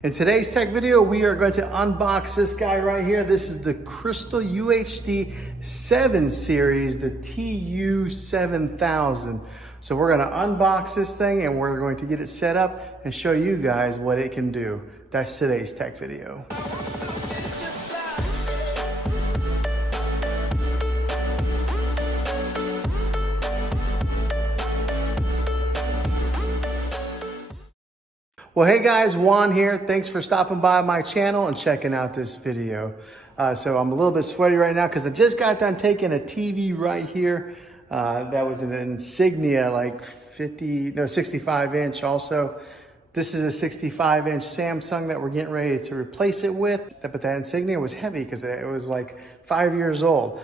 In today's tech video, we are going to unbox this guy right here. This is the Crystal UHD 7 series, the TU7000. So we're going to unbox this thing and we're going to get it set up and show you guys what it can do. That's today's tech video. Well, hey guys, Juan here. Thanks for stopping by my channel and checking out this video. So I'm a little bit sweaty right now because I just got done taking a TV right here. That was an Insignia, like 65 inch also. This is a 65 inch Samsung that we're getting ready to replace it with. But that Insignia was heavy because it was like 5 years old.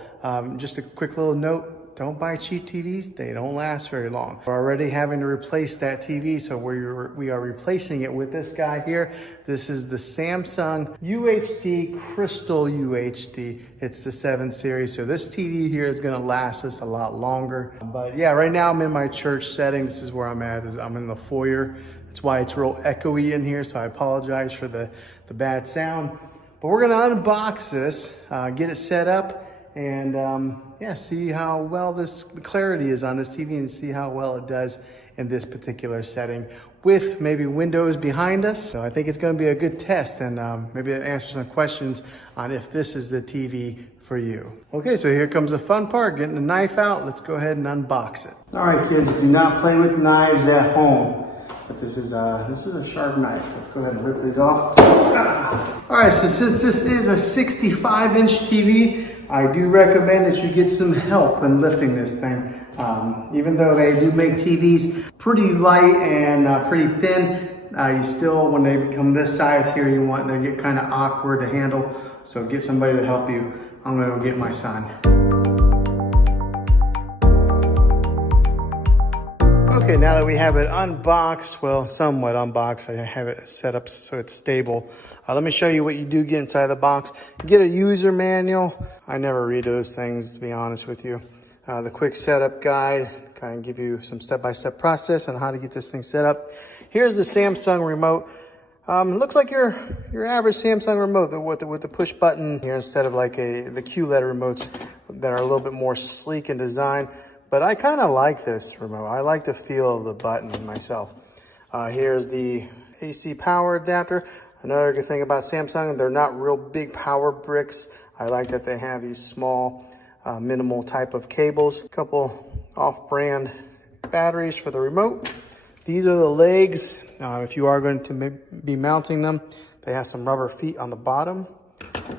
Just a quick little note. Don't buy cheap TVs, they don't last very long. We're already having to replace that TV, so we are replacing it with this guy here. This is the Samsung UHD Crystal UHD. It's the 7 series, so this TV here is gonna last us a lot longer. But yeah, right now I'm in my church setting. This is where I'm at, I'm in the foyer. That's why it's real echoey in here, so I apologize for the bad sound. But we're gonna unbox this, get it set up, and yeah, see how well the clarity is on this TV and see how well it does in this particular setting with maybe windows behind us. So I think it's gonna be a good test and maybe answer some questions on if this is the TV for you. Okay, so here comes the fun part, getting the knife out. Let's go ahead and unbox it. All right, kids, do not play with knives at home. But this is a sharp knife. Let's go ahead and rip these off. All right, so since this is a 65 inch TV, I do recommend that you get some help in lifting this thing. Even though they do make TVs pretty light and pretty thin, you still, when they become this size here, they get kind of awkward to handle. So get somebody to help you. I'm gonna go get my son. Okay, now that we have it unboxed, well, somewhat unboxed, I have it set up so it's stable. Let me show you what you do get inside the box. You get a user manual. I never read those things, to be honest with you. The quick setup guide, kind of give you some step-by-step process on how to get this thing set up. Here's the Samsung remote. It looks like your average Samsung remote with the push button here instead of like the QLED remotes that are a little bit more sleek in design. But I kind of like this remote. I like the feel of the button myself. Here's the AC power adapter. Another good thing about Samsung, they're not real big power bricks. I like that they have these small, minimal type of cables. A couple off-brand batteries for the remote. These are the legs. If you are going to be mounting them, they have some rubber feet on the bottom.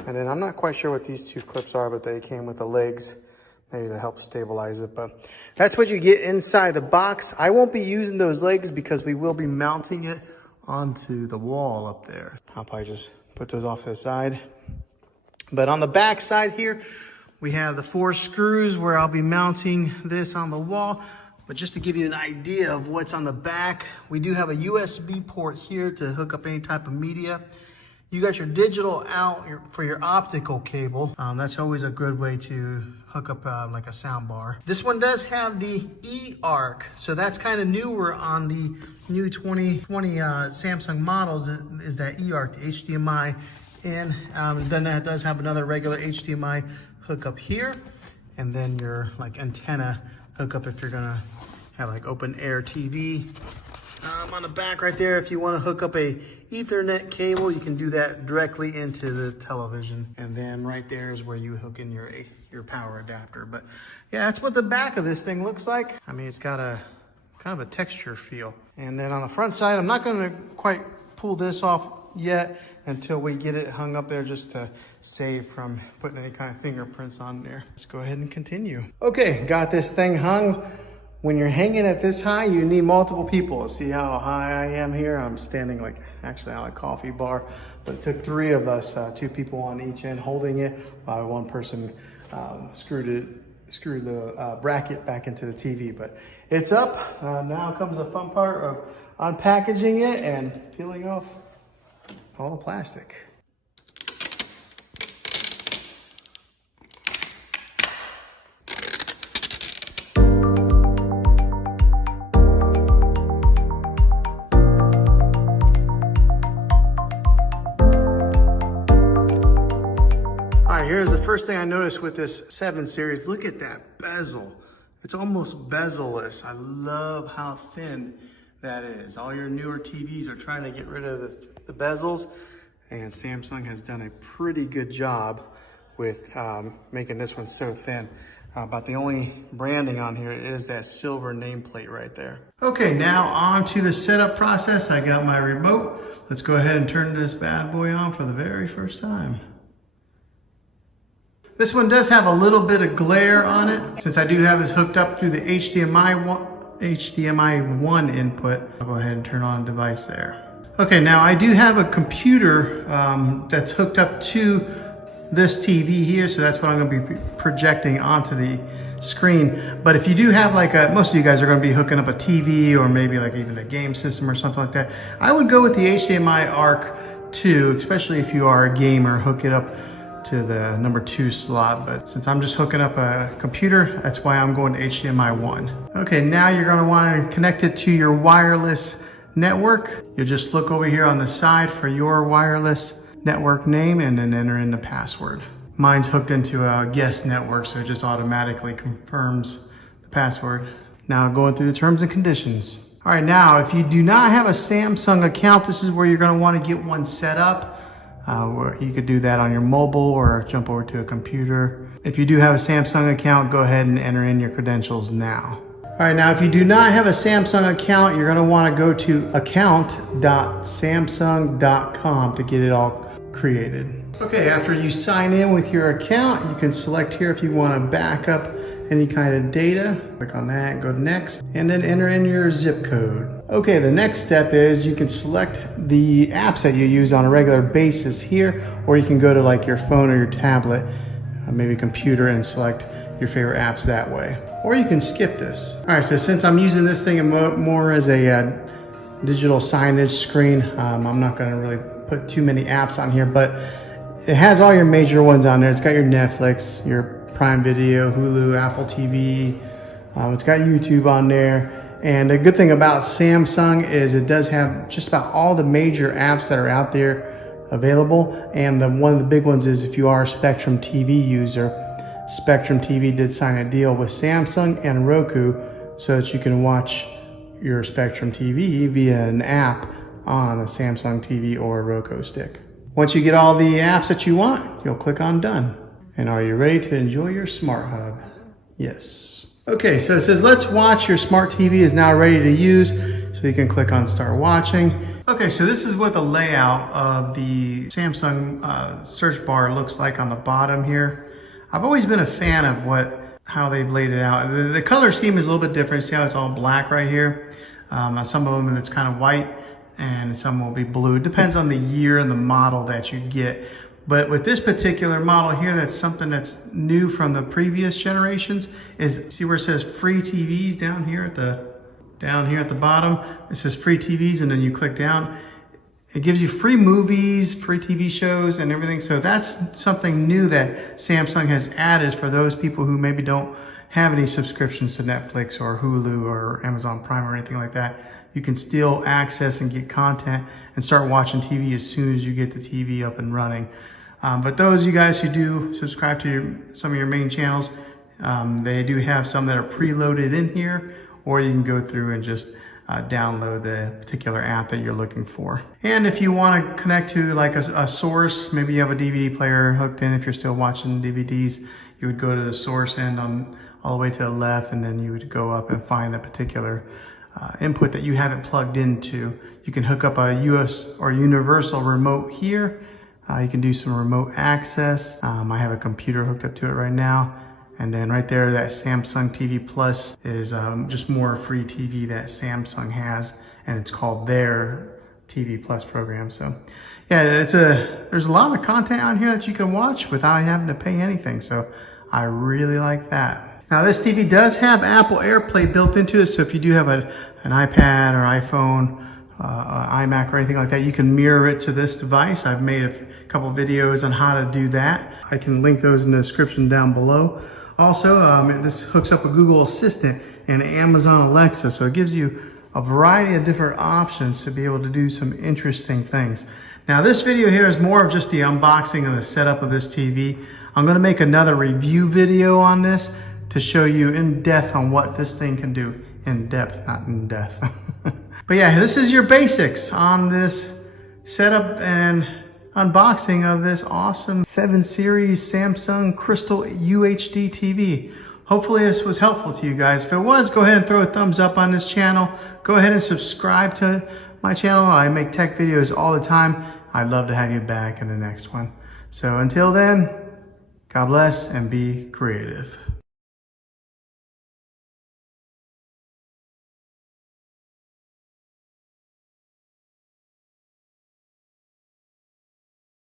And then I'm not quite sure what these two clips are, but they came with the legs, maybe to help stabilize it. But that's what you get inside the box. I won't be using those legs because we will be mounting it onto the wall up there. I'll probably just put those off to the side. But on the back side here, we have the 4 screws where I'll be mounting this on the wall. But just to give you an idea of what's on the back, we do have a USB port here to hook up any type of media. You got your digital out for your optical cable. That's always a good way to hook up like a sound bar. This one does have the eARC, so that's kind of newer on the new 2020 Samsung models is that eARC, the HDMI in. Then that does have another regular HDMI hookup here, and then your like antenna hookup if you're gonna have like open air TV. On the back right there, if you want to hook up a Ethernet cable, you can do that directly into the television. And then right there is where you hook in your power adapter. But yeah, that's what the back of this thing looks like. I mean, it's got a kind of a texture feel. And then on the front side, I'm not going to quite pull this off yet until we get it hung up there, just to save from putting any kind of fingerprints on there. Let's go ahead and continue. Okay, got this thing hung. When you're hanging at this high, you need multiple people. See how high I am here? I'm standing like actually on a coffee bar, but it took 3 of us, 2 people on each end holding it, while one person screwed the bracket back into the TV. But it's up. Now comes the fun part of unpackaging it and peeling off all the plastic. right, here's the first thing I noticed with this 7 series. Look at that bezel. It's almost bezel-less. I love how thin that is. All your newer TVs are trying to get rid of the bezels, and Samsung has done a pretty good job with making this one so thin. But the only branding on here is that silver nameplate right there. Okay, now on to the setup process. I got my remote. Let's go ahead and turn this bad boy on for the very first time. This one does have a little bit of glare on it. Since I do have this hooked up through the HDMI 1 input, I'll go ahead and turn on device there. Okay, now I do have a computer that's hooked up to this TV here, so that's what I'm going to be projecting onto the screen. But if you do have like most of you guys are going to be hooking up a TV or maybe like even a game system or something like that, I would go with the HDMI ARC 2, especially if you are a gamer. Hook it up to the number 2 slot, but since I'm just hooking up a computer, that's why I'm going to HDMI 1. Okay, now you're going to want to connect it to your wireless network. You'll just look over here on the side for your wireless network name and then enter in the password. Mine's hooked into a guest network, so it just automatically confirms the password. Now going through the terms and conditions. All right, now if you do not have a Samsung account, this is where you're going to want to get one set up. Where you could do that on your mobile or jump over to a computer. If you do have a Samsung account, go ahead and enter in your credentials now. All right, now if you do not have a Samsung account, you're gonna wanna go to account.samsung.com to get it all created. Okay, after you sign in with your account, you can select here if you wanna back up any kind of data. Click on that and go to next, and then enter in your zip code. Okay, the next step is you can select the apps that you use on a regular basis here, or you can go to like your phone or your tablet, maybe computer, and select your favorite apps that way. Or you can skip this. All right, so since I'm using this thing more as a digital signage screen, I'm not gonna really put too many apps on here, but it has all your major ones on there. It's got your Netflix, your Prime Video, Hulu, Apple TV. It's got YouTube on there. And the good thing about Samsung is it does have just about all the major apps that are out there available. And one of the big ones is if you are a Spectrum TV user, Spectrum TV did sign a deal with Samsung and Roku so that you can watch your Spectrum TV via an app on a Samsung TV or a Roku stick. Once you get all the apps that you want, you'll click on done. And are you ready to enjoy your smart hub? Yes. Okay, so it says, let's watch. Your smart TV is now ready to use. So you can click on start watching. Okay, so this is what the layout of the Samsung search bar looks like on the bottom here. I've always been a fan of how they've laid it out. The color scheme is a little bit different. See how it's all black right here? Some of them it's kind of white and some will be blue. It depends on the year and the model that you get. But with this particular model here, that's something that's new from the previous generations, is see where it says free TVs down here at the bottom? It says free TVs, and then you click down. It gives you free movies, free TV shows, and everything. So that's something new that Samsung has added for those people who maybe don't have any subscriptions to Netflix or Hulu or Amazon Prime or anything like that. You can still access and get content and start watching TV as soon as you get the TV up and running. But those of you guys who do subscribe to some of your main channels, they do have some that are preloaded in here, or you can go through and just download the particular app that you're looking for. And if you want to connect to like a source, maybe you have a DVD player hooked in. If you're still watching DVDs, you would go to the source end all the way to the left, and then you would go up and find the particular input that you have it plugged into. You can hook up a US or universal remote here. You can do some remote access. I have a computer hooked up to it right now. And then right there, that Samsung TV Plus is just more free TV that Samsung has, and it's called their TV Plus program. So yeah, there's a lot of content on here that you can watch without having to pay anything. So I really like that. Now this TV does have Apple AirPlay built into it. So if you do have an iPad or iPhone, iMac or anything like that, you can mirror it to this device. I've made a couple videos on how to do that. I can link those in the description down below. Also, this hooks up with Google Assistant and Amazon Alexa, so it gives you a variety of different options to be able to do some interesting things. Now, this video here is more of just the unboxing and the setup of this TV. I'm gonna make another review video on this to show you in depth on what this thing can do. In depth, not in depth. But yeah, this is your basics on this setup and unboxing of this awesome 7 Series Samsung Crystal UHD TV. Hopefully this was helpful to you guys. If it was, go ahead and throw a thumbs up on this channel. Go ahead and subscribe to my channel. I make tech videos all the time. I'd love to have you back in the next one. So until then, God bless and be creative.